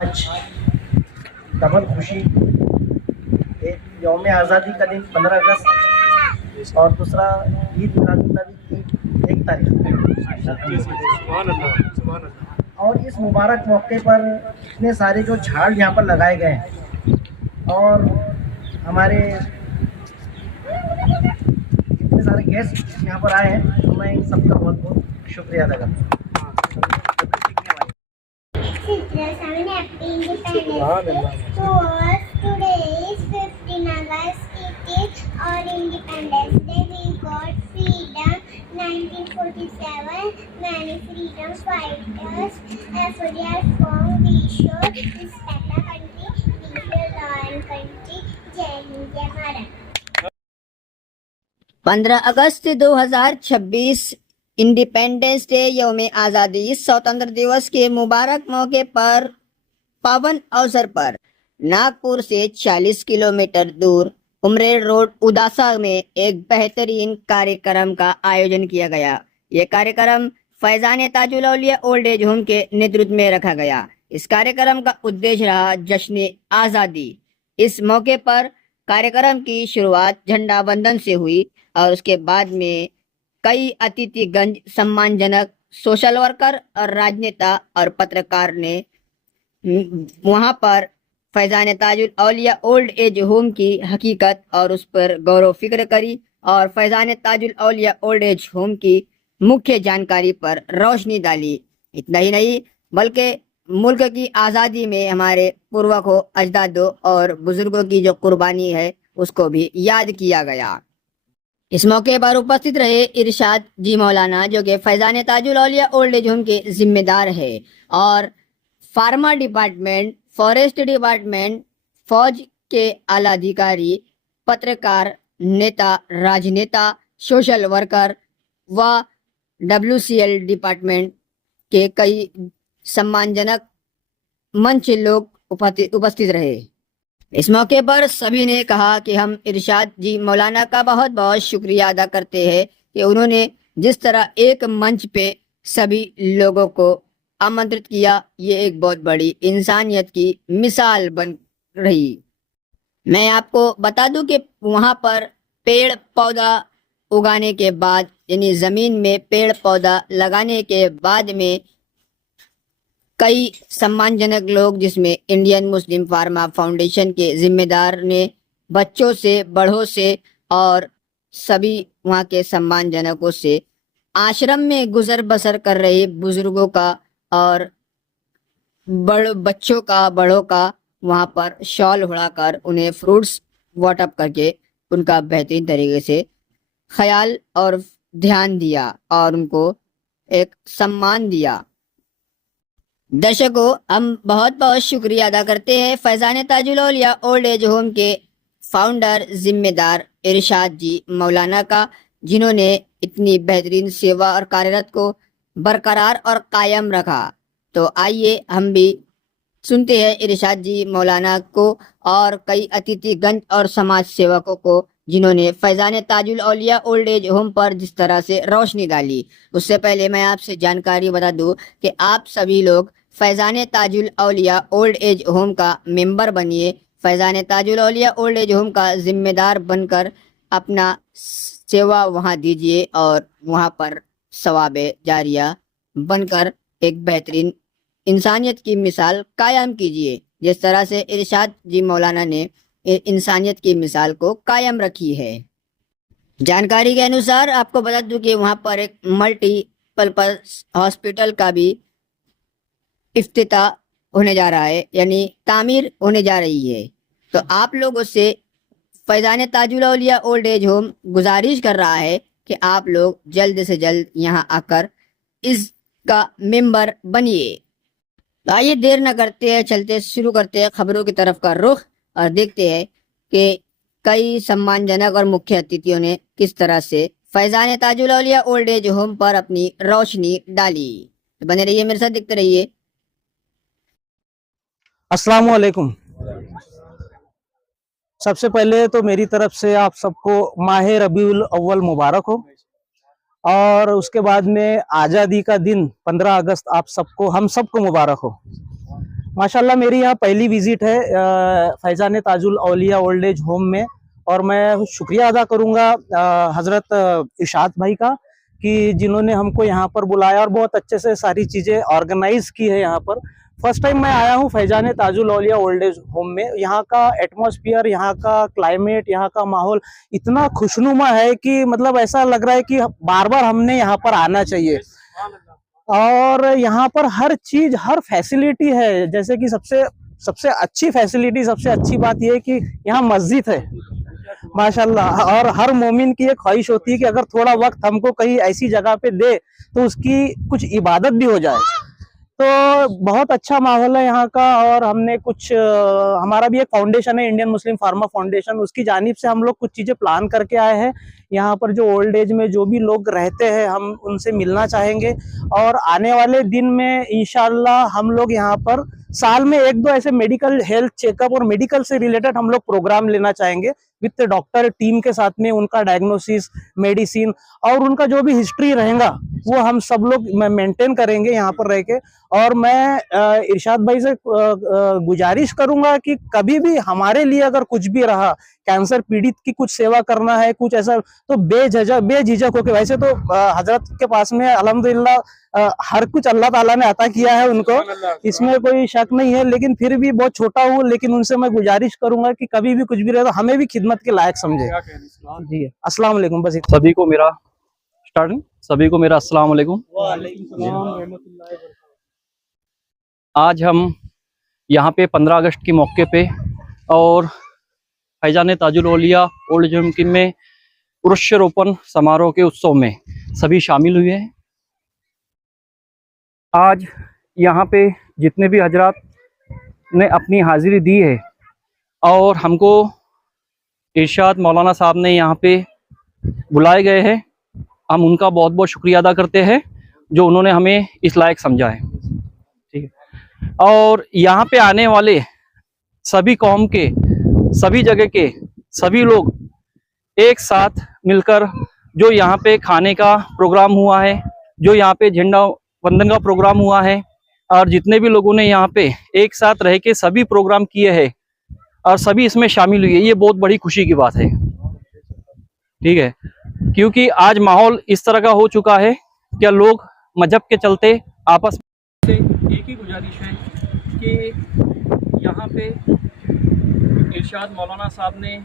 आज डबल खुशी, एक यौम आज़ादी का दिन 15 अगस्त और दूसरा ईद मिलादुन्नबी की 1 तारीख। और इस मुबारक मौके पर इतने सारे जो झाड़ यहाँ पर लगाए गए हैं और हमारे इतने सारे गेस्ट यहाँ पर आए हैं, तो मैं इन सबका बहुत बहुत शुक्रिया अदा करता हूँ। और independence day we got freedom 1947 many freedom fighters effort from we should respect our country, we should learn country. जय हिंद जय भारत। 15 अगस्त 2026 इंडिपेंडेंस डे यौम आज़ादी स्वतंत्र दिवस के मुबारक मौके पर पावन अवसर पर नागपुर से 40 किलोमीटर दूर उमरेड रोड उदासा में एक बेहतरीन कार्यक्रम का आयोजन किया गया। ये कार्यक्रम फैजान ताजुल औलिया ओल्ड एज होम के नेतृत्व में रखा गया। इस कार्यक्रम का उद्देश्य रहा जश्न आज़ादी। इस मौके पर कार्यक्रम की शुरुआत झंडा वंदन से हुई और उसके बाद में कई अतिथिगण, सम्मानजनक सोशल वर्कर और राजनेता और पत्रकार ने वहां पर फैजान ताजुल औलिया ओल्ड एज होम की हकीकत और उस पर गौरव फिक्र करी और फैजान ताजुल औलिया ओल्ड एज होम की मुख्य जानकारी पर रोशनी डाली। इतना ही नहीं बल्कि मुल्क की आज़ादी में हमारे पूर्वजों, अजदादों और बुजुर्गों की जो कुर्बानी है उसको भी याद किया गया। इस मौके पर उपस्थित रहे इरशाद जी मौलाना, जो कि फैजान ताजुल औलिया ओल्ड एज होम के जिम्मेदार है, और फार्मा डिपार्टमेंट, फॉरेस्ट डिपार्टमेंट, फौज के आला अधिकारी, पत्रकार, नेता, राजनेता, सोशल वर्कर व WCL डिपार्टमेंट के कई सम्मानजनक मंच लोग उपस्थित रहे। इस मौके पर सभी ने कहा कि हम इरशाद जी मौलाना का बहुत बहुत शुक्रिया अदा करते हैं कि उन्होंने जिस तरह एक मंच पे सभी लोगों को आमंत्रित किया, ये एक बहुत बड़ी इंसानियत की मिसाल बन रही। मैं आपको बता दूं कि वहां पर पेड़ पौधा उगाने के बाद, यानी जमीन में पेड़ पौधा लगाने के बाद में कई सम्मानजनक लोग, जिसमें इंडियन मुस्लिम फार्मा फाउंडेशन के जिम्मेदार ने बच्चों से, बड़ों से और सभी वहाँ के सम्मानजनकों से आश्रम में गुजर बसर कर रहे बुजुर्गों का और बच्चों का, बड़ों का वहाँ पर शॉल उड़ाकर उन्हें फ्रूट्स वाटअप करके उनका बेहतरीन तरीके से ख्याल और ध्यान दिया और उनको एक सम्मान दिया। दर्शकों, हम बहुत बहुत शुक्रिया अदा करते हैं फैजान ताजुल औलिया ओल्ड एज होम के फाउंडर, जिम्मेदार इरशाद जी मौलाना का, जिन्होंने इतनी बेहतरीन सेवा और कार्यरत को बरकरार और कायम रखा। तो आइए हम भी सुनते हैं इरशाद जी मौलाना को और कई अतिथिगण और समाज सेवकों को, जिन्होंने फैजान ताजुल औलिया ओल्ड एज होम पर जिस तरह से रोशनी डाली। उससे पहले मैं आपसे जानकारी बता दूं कि आप सभी लोग फैजान ताजुल औलिया ओल्ड एज होम का मेंबर बनिए, फैजान ताजुल औलिया ओल्ड एज होम का जिम्मेदार बनकर अपना सेवा वहां दीजिए और वहां पर सवाबे जारिया बनकर एक बेहतरीन इंसानियत की मिसाल कायम कीजिए, जिस तरह से इरशाद जी मौलाना ने इंसानियत की मिसाल को कायम रखी है। जानकारी के अनुसार आपको बता दूं कि वहां पर एक मल्टीपर्पज हॉस्पिटल का भी इफ्तिताह होने जा रहा है, यानी तामीर होने जा रही है। तो आप लोगों से फैजान ताजुल औलिया ओल्ड एज होम गुजारिश कर रहा है कि आप लोग जल्द से जल्द यहां आकर इसका मेंबर बनिए। तो आइए देर न करते हैं, चलते शुरू करते हैं खबरों की तरफ का रुख और देखते हैं कि कई सम्मानजनक और मुख्य अतिथियों ने किस तरह से फैजान ताजुल औलिया ओल्ड एज होम पर अपनी रोशनी डाली। तो बने रहिए मेरे साथ, देखते रहिए। अस्सलाम वालेकुम। सबसे पहले तो मेरी तरफ से आप सबको माह रबीउल अव्वल मुबारक हो, और उसके बाद में आज़ादी का दिन 15 अगस्त आप सबको, हम सबको मुबारक हो। माशाल्लाह मेरी यहाँ पहली विजिट है फैजान ताजुल औलिया ओल्ड एज होम में, और मैं शुक्रिया अदा करूंगा हजरत इरशाद भाई का कि जिन्होंने हमको यहाँ पर बुलाया और बहुत अच्छे से सारी चीज़ें ऑर्गेनाइज की है यहाँ पर। फर्स्ट टाइम मैं आया हूँ फैजान ताजुल औलिया ओल्ड एज होम में। यहाँ का एटमॉस्फेयर, यहाँ का क्लाइमेट, यहाँ का माहौल इतना खुशनुमा है कि मतलब ऐसा लग रहा है कि बार बार हमने यहाँ पर आना चाहिए। और यहाँ पर हर चीज, हर फैसिलिटी है। जैसे कि सबसे अच्छी फैसिलिटी, सबसे अच्छी बात यह है कि यहाँ मस्जिद है माशाल्लाह। और हर मोमिन की एक ख्वाहिश होती है कि अगर थोड़ा वक्त हमको कहीं ऐसी जगह पे दे तो उसकी कुछ इबादत भी हो जाए। तो बहुत अच्छा माहौल है यहाँ का। और हमने कुछ हमारा भी एक फाउंडेशन है, इंडियन मुस्लिम फार्मा फाउंडेशन, उसकी जानिब से हम लोग कुछ चीजें प्लान करके आए हैं। यहाँ पर जो ओल्ड एज में जो भी लोग रहते हैं हम उनसे मिलना चाहेंगे। और आने वाले दिन में इंशाल्लाह हम लोग यहाँ पर साल में 1-2 ऐसे मेडिकल हेल्थ चेकअप और मेडिकल से रिलेटेड हम लोग प्रोग्राम लेना चाहेंगे विद डॉक्टर टीम के साथ में। उनका डायग्नोसिस, मेडिसिन और उनका जो भी हिस्ट्री रहेगा वो हम सब लोग मेंटेन करेंगे यहाँ पर रह के। और मैं इरशाद भाई से गुजारिश करूंगा कि कभी भी हमारे लिए अगर कुछ भी रहा, कैंसर पीड़ित की कुछ सेवा करना है, कुछ ऐसा, तो बेझिझक होके। वैसे तो हजरत के पास में अल्हम्दुलिल्लाह हर कुछ अल्लाह ताला ने अता किया है उनको, इसमें कोई शक नहीं है। लेकिन फिर भी बहुत छोटा हूँ, लेकिन उनसे मैं गुजारिश करूंगा कि कभी भी कुछ भी रहे तो हमें भी खिदमत के लायक समझे। जी अस्सलाम वालेकुम। बस सभी को मेरा अस्सलाम वालेकुम। आज हम यहाँ पे 15 अगस्त के मौके पे और फैजान ताजुल औलिया ओल्ड एज होम में वृक्षारोपण समारोह के उत्सव में सभी शामिल हुए हैं। आज यहाँ पे जितने भी हजरात ने अपनी हाजिरी दी है और हमको इरशाद मौलाना साहब ने यहाँ पे बुलाए गए हैं, हम उनका बहुत बहुत शुक्रिया अदा करते हैं जो उन्होंने हमें इस लायक समझा है। ठीक है। और यहाँ पे आने वाले सभी कौम के, सभी जगह के सभी लोग एक साथ मिलकर जो यहाँ पे खाने का प्रोग्राम हुआ है, जो यहाँ पे झंडा वंदन का प्रोग्राम हुआ है, और जितने भी लोगों ने यहाँ पे एक साथ रह के सभी प्रोग्राम किए हैं और सभी इसमें शामिल हुए, ये बहुत बड़ी खुशी की बात है। ठीक है, क्योंकि आज माहौल इस तरह का हो चुका है कि लोग मजहब के चलते आपस में। एक ही गुजारिश है कि यहाँ पे इरशाद मौलाना साहब ने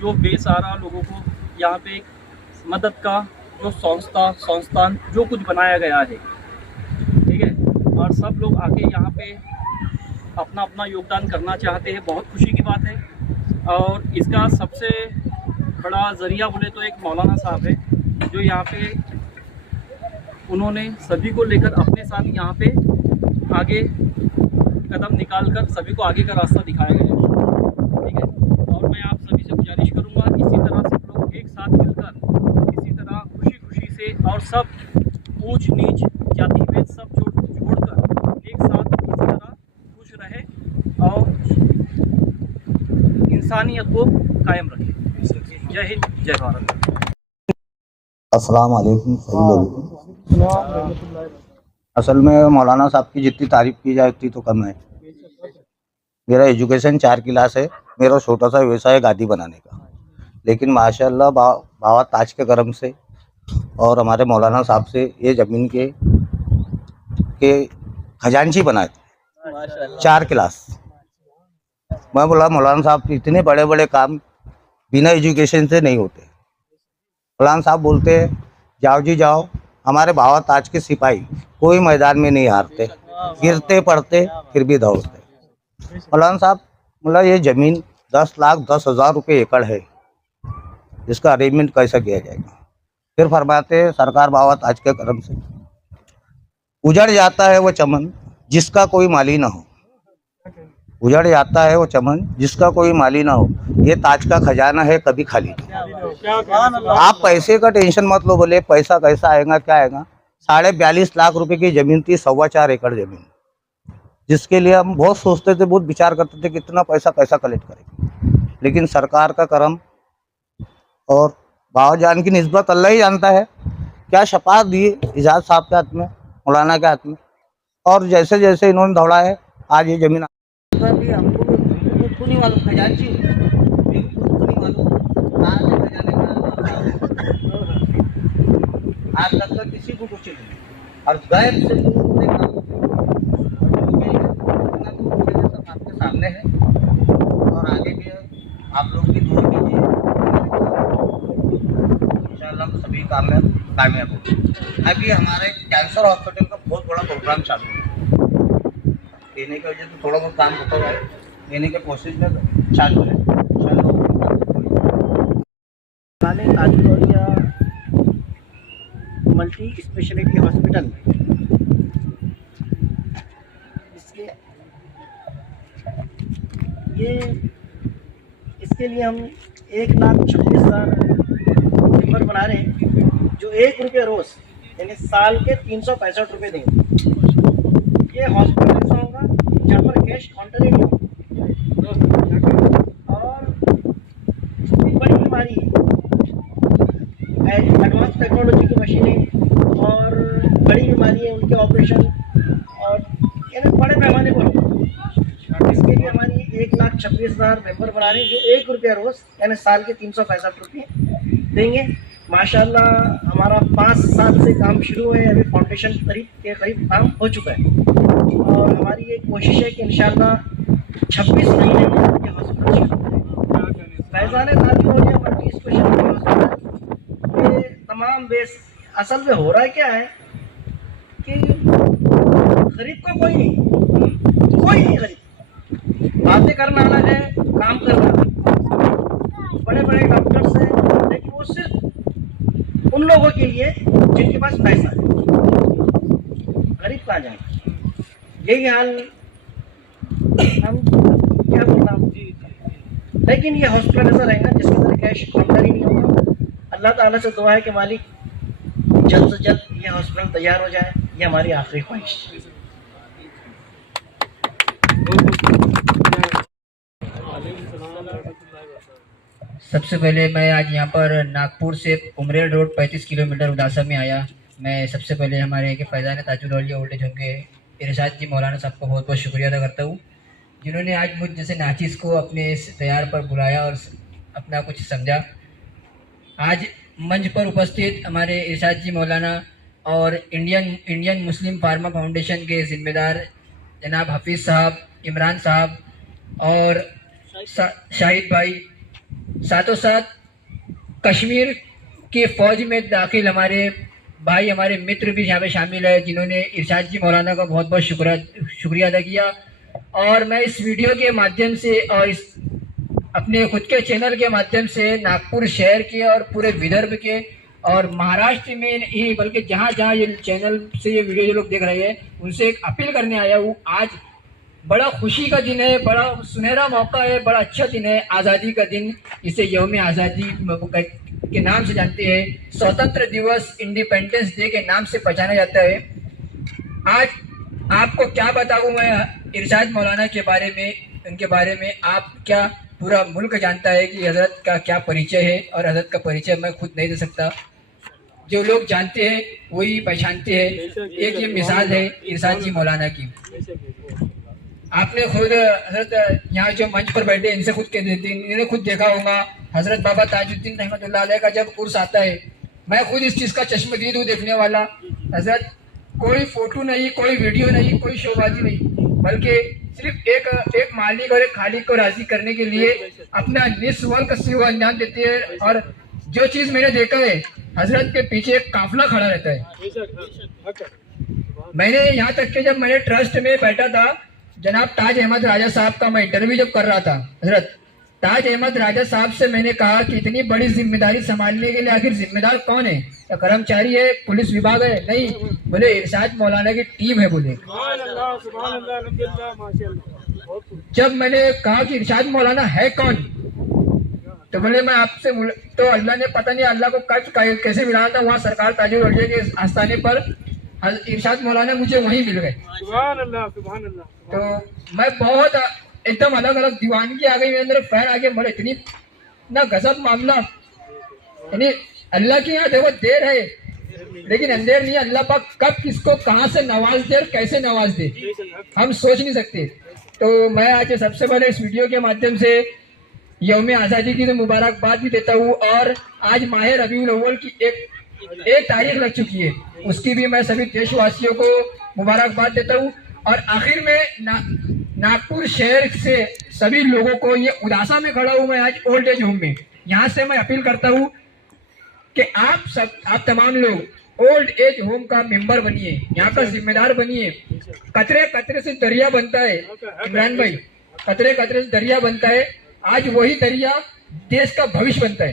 जो बेसहारा लोगों को यहाँ पे मदद का जो संस्थान जो कुछ बनाया गया है, ठीक है, और सब लोग आके यहाँ पे अपना अपना योगदान करना चाहते हैं, बहुत खुशी की बात है। और इसका सबसे बड़ा ज़रिया बोले तो एक मौलाना साहब है जो यहाँ पे उन्होंने सभी को लेकर अपने साथ यहाँ पे आगे कदम निकाल कर सभी को आगे का रास्ता दिखाया गया है। ठीक है, और मैं आप सभी से गुजारिश करूँगा इसी तरह सब लोग एक साथ मिलकर इसी तरह खुशी खुशी से, और सब ऊंच नीच जाति भेद सब छोड़कर एक साथ इसी तरह खुश रहे और इंसानियत को कायम रखे। जय हिंद, जय भारत। अस्सलाम वालेकुम सभी लोगों। असल में मौलाना साहब की जितनी तारीफ की जाए उतनी तो कम है। मेरा एजुकेशन 4 क्लास है, मेरा छोटा सा व्यवसाय है गादी बनाने का, लेकिन माशाल्लाह बाबा ताज के करम से और हमारे मौलाना साहब से ये ज़मीन के खजांची बनाए थे 4 क्लास। मैं बोला मौलाना साहब इतने बड़े बड़े काम बिना एजुकेशन से नहीं होते। मौलाना साहब बोलते हैं जाओ जी जाओ, हमारे बाबा ताज के सिपाही कोई मैदान में नहीं हारते, गिरते पड़ते फिर भी दौड़ते। मौलाना साहब बोला ये ज़मीन 10,10,000 रुपये एकड़ है, इसका अरेंजमेंट कैसा किया जाएगा। फिर फरमाते हैं सरकार बाबा ताज के करम से उजड़ जाता है वो चमन जिसका कोई माली ना हो, उजड़ जाता है वो चमन जिसका कोई माली ना हो, ये ताज का खजाना है कभी खाली ना। आप पैसे का टेंशन मत लो, बोले पैसा कैसा आएगा क्या आएगा। 42.5 लाख रुपए की जमीन थी, 4.25 एकड़ जमीन, जिसके लिए हम बहुत सोचते थे, बहुत विचार करते थे कितना पैसा कैसा कलेक्ट करेंगे। लेकिन सरकार का करम और बाबा जान की निस्बत अल्लाह ही जानता है क्या शफात दी इजाज़ साहब के हाथ में, मौलाना के हाथ में। और जैसे जैसे इन्होंने दौड़ा है आज ये जमीन अभी हमको खुद नहीं मालूम, खजांची बिल्कुल खुद नहीं मालूम कहाँ से खजाने में आज तक तो किसी को कुछ नहीं, और गायब से नहीं मालूम। सब आपके सामने है और आगे भी आप लोग भी दुआ कीजिए, इंशाल्लाह सभी काम में कामयाब हो। अभी हमारे कैंसर हॉस्पिटल का बहुत बड़ा प्रोग्राम चालू है, देने की वजह से थोड़ा बहुत काम होता है, देने के कोशिश में चालू है ताजुल औलिया मल्टी स्पेशलिटी हॉस्पिटल। इसके लिए हम 1,26,000 मेंबर बना रहे हैं, जो 1 रुपये रोज़ यानी साल के 365 रुपये देंगे। ये हॉस्पिटल ऐसा होगा जहाँ पर कैश काउंटर ही नहीं होगा, और इतनी बड़ी बीमारी है, एडवांस टेक्नोलॉजी की मशीनें और बड़ी बीमारी है, उनके ऑपरेशन और यानी बड़े पैमाने पर होगा। इसके लिए हमारी 1,26,000 मेंबर बना रहे हैं, जो 1 रुपया रोज़ यानी साल के 365 रुपये देंगे। माशाल्लाह हमारा 5 साल से काम शुरू है, अभी फाउंडेशन करीब काम हो चुका है, और हमारी एक कोशिश है कि इंशाल्लाह 26 महीने में ये हॉस्पिटल शुरू करेंगे। फैज़ान ताजुल औलिया मल्टी स्पेशलिटी हॉस्पिटल ये तमाम बेस असल में हो रहा है क्या है कि गरीब को कोई नहीं गरीब, बातें करना अलग है, काम करना अलग। बड़े बड़े डॉक्टर्स हैं, लेकिन वो सिर्फ उन लोगों के लिए जिनके पास पैसा है, गरीब कहाँ जाए। यही हाल हम क्या बोलना, लेकिन ये हॉस्पिटल ऐसा रहेगा जिसके अंदर कैश काउंटर ही नहीं होगा। अल्लाह ताला से दुआ है कि मालिक जल्द से जल्द ये हॉस्पिटल तैयार हो जाए, ये हमारी आखिरी ख्वाहिश है। सबसे पहले मैं आज यहाँ पर नागपुर से उमरेड रोड 35 किलोमीटर उदासा में आया। मैं सबसे पहले हमारे के फैज़ान ताजुल औलिया ओल्ड एज होम के इरशाद जी मौलाना साहब को बहुत बहुत शुक्रिया अदा करता हूँ, जिन्होंने आज मुझ जैसे नाचिस को अपने इस तैयार पर बुलाया और अपना कुछ समझा। आज मंच पर उपस्थित हमारे इरशाद जी मौलाना और इंडियन मुस्लिम फार्मा फाउंडेशन के ज़िम्मेदार जनाब हफीज़ साहब, इमरान साहब और शाहिद भाई, साथों साथ कश्मीर की फ़ौज में दाखिल हमारे भाई, हमारे मित्र भी यहाँ पे शामिल है, जिन्होंने इरशाद जी मौलाना का बहुत बहुत शुक्रिया अदा किया। और मैं इस वीडियो के माध्यम से और इस अपने खुद के चैनल के माध्यम से नागपुर शहर के और पूरे विदर्भ के और महाराष्ट्र में ही बल्कि जहाँ जहाँ ये चैनल से ये वीडियो जो लोग देख रहे हैं उनसे एक अपील करने आया हूँ। आज बड़ा खुशी का दिन है, बड़ा सुनहरा मौका है, बड़ा अच्छा दिन है, आज़ादी का दिन, इसे यौम आज़ादी के नाम से जानते हैं, स्वतंत्र दिवस, इंडिपेंडेंस डे के नाम से पहचाना जाता है। आज आपको क्या बताऊँ मैं इरशाद मौलाना के बारे में, उनके बारे में आप क्या पूरा मुल्क जानता है कि हज़रत का क्या परिचय है, और हज़रत का परिचय मैं खुद नहीं दे सकता, जो लोग जानते हैं वही पहचानते हैं। एक ये मिसाल है इरशाद जी मौलाना की। आपने खुद हजरत यहाँ जो मंच पर बैठे इनसे इन्होंने खुद देखा होगा, हजरत बाबा ताजुद्दीन रहमतुल्लाह अलैह का जब उर्स आता है, मैं खुद इस चीज़ का चश्मदीद हूँ देखने वाला। हजरत कोई फोटो नहीं, कोई वीडियो नहीं, कोई शोबाजी नहीं, बल्कि सिर्फ एक मालिक और एक खालिक को राजी करने के लिए अपना निस्वार्थ सेवा अंजाम देते हैं। और जो चीज़ मैंने देखा है, हजरत के पीछे एक काफिला खड़ा रहता है। मैंने यहाँ तक कि जब मैंने ट्रस्ट में बैठा था, जनाब ताज अहमद राजा साहब का मैं इंटरव्यू जब कर रहा था, हजरत ताज अहमद राजा साहब से मैंने कहा कि इतनी बड़ी जिम्मेदारी संभालने के लिए आखिर जिम्मेदार कौन है, या कर्मचारी है, पुलिस विभाग है? नहीं, बोले इरशाद मौलाना की टीम है। बोले जब मैंने कहा कि इरशाद मौलाना है कौन, तो बोले मैं आपसे तो अल्लाह ने पता नहीं अल्लाह को कब कैसे मिला था, वहाँ सरकार ताजुल औलिया के आस्थाने पर इरशाद मौलाना मुझे वहीं मिल गए। तो मैं बहुत एकदम अलग अलग दीवानगी आ गई मेरे अंदर, फैन आ गया, बोले इतनी ना गजब मामला, यानी अल्लाह के यहाँ देखो देर है, लेकिन अंधेर नहीं है। अल्लाह पाक कब किसको कहाँ से नवाज दे और कैसे नवाज दे हम सोच नहीं सकते। तो मैं आज सबसे पहले इस वीडियो के माध्यम से यौम आज़ादी की तो मुबारकबाद भी देता हूँ, और आज माह रबीउल अव्वल की एक तारीख लग चुकी है, उसकी भी मैं सभी देशवासियों को मुबारकबाद देता हूँ। और आखिर में नागपुर शहर से सभी लोगों को, ये उदासा में खड़ा हूँ मैं आज ओल्ड एज होम में, यहाँ से मैं अपील करता हूँ कि आप तमाम लोग ओल्ड एज होम का मेंबर बनिए, यहाँ का जिम्मेदार बनिए। कतरे कतरे से दरिया बनता है इमरान भाई, कतरे कतरे से दरिया बनता है। आज वही दरिया देश का भविष्य बनता है।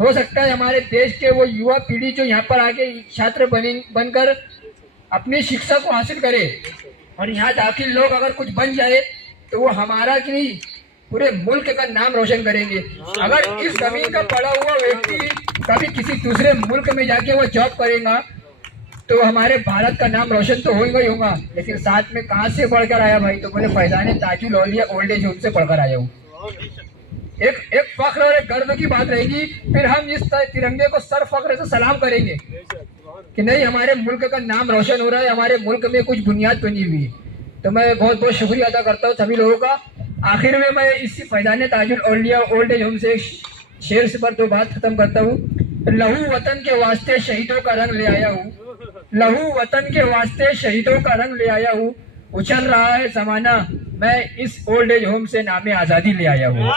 हो सकता है हमारे देश के वो युवा पीढ़ी जो यहाँ पर आके छात्र बनकर अपनी शिक्षा को हासिल करे और यहाँ दाखिल लोग अगर कुछ बन जाए तो वो हमारा की नहीं पूरे मुल्क का नाम रोशन करेंगे। अगर इस जमीन का पड़ा हुआ व्यक्ति कभी किसी दूसरे मुल्क में जाके वो जॉब करेगा तो हमारे भारत का नाम रोशन तो होगा ही होगा, लेकिन साथ में कहाँ से पढ़कर आया भाई? तो बोले फैजान ताजुल औलिया ओल्ड एज होम से पढ़कर आया हूँ। एक फख्र और एक गर्व की बात रहेगी। फिर हम इस तिरंगे को सर फख्र से सलाम करेंगे कि नहीं, हमारे मुल्क का नाम रोशन हो रहा है, हमारे मुल्क में कुछ बुनियाद बनी हुई है। तो मैं बहुत बहुत शुक्रिया अदा करता हूँ सभी लोगों का। आखिर में मैं इसी फैजान ताजुल औलिया ओल्ड एज होम से शेर से पर दो बात खत्म करता हूँ। लहू वतन के वास्ते शहीदों का रंग ले आया हूँ, लहू वतन के वास्ते शहीदों का रंग ले आया हूँ। उछल रहा है जमाना, मैं इस ओल्ड एज होम से नामे आज़ादी ले आया हूँ।